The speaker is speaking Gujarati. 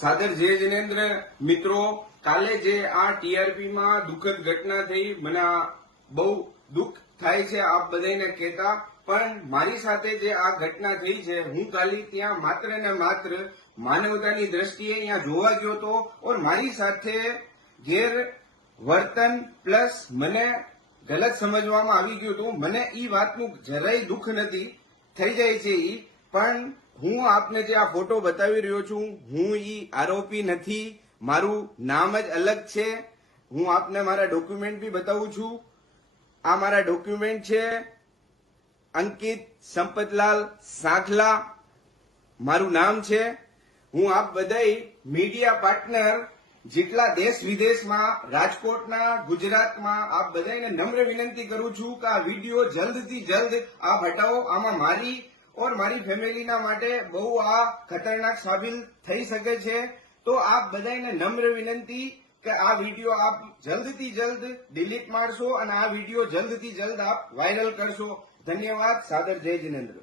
સાદર જય જિનેન્દ્ર મિત્રો, કાલે જે આ ટીઆરપી માં દુઃખદ ઘટના થઈ, મને બહુ દુઃખ થાય છે આપ બધાને કહેતા, પણ મારી સાથે જે આ ઘટના થઈ છે, હું કાલે ત્યાં માત્ર ને માત્ર માનવતાની દ્રષ્ટિએ અહીંયા જોવા ગયો હતો ઓર મારી સાથે ગેરવર્તન પ્લસ મને ગલત સમજવામાં આવી ગયું હતું. મને ઈ વાતનું જરાય દુઃખ નથી, થઈ જાય છે ઈ, પણ હું આપને જે આ ફોટો બતાવી રહ્યો છું, હું ઈ આરોપી નથી, મારું નામ જ અલગ છે. હું આપને મારા ડોક્યુમેન્ટ બી બતાવું છું. આ મારા ડોક્યુમેન્ટ છે. અંકિત સંપતલાલ સાંખલા મારું નામ છે. હું આપ બધાય મીડિયા પાર્ટનર જેટલા દેશ વિદેશમાં, રાજકોટના, ગુજરાતમાં, આપ બધાને નમ્ર વિનંતી કરું છું કે આ વિડીયો જલ્દથી જલ્દ આપ હટાવો. આમાં મારી ઓર મારી ફેમિલીના માટે બહુ આ ખતરનાક સાબિત થઈ શકે છે. તો આપ બધાને નમ્ર વિનંતી કે આ વિડીયો આપ જલ્દથી જલ્દ ડિલીટ મારશો અને આ વિડીયો જલ્દથી જલ્દ આપ વાયરલ કરશો. ધન્યવાદ. સાદર જય જિનેન્દ્ર.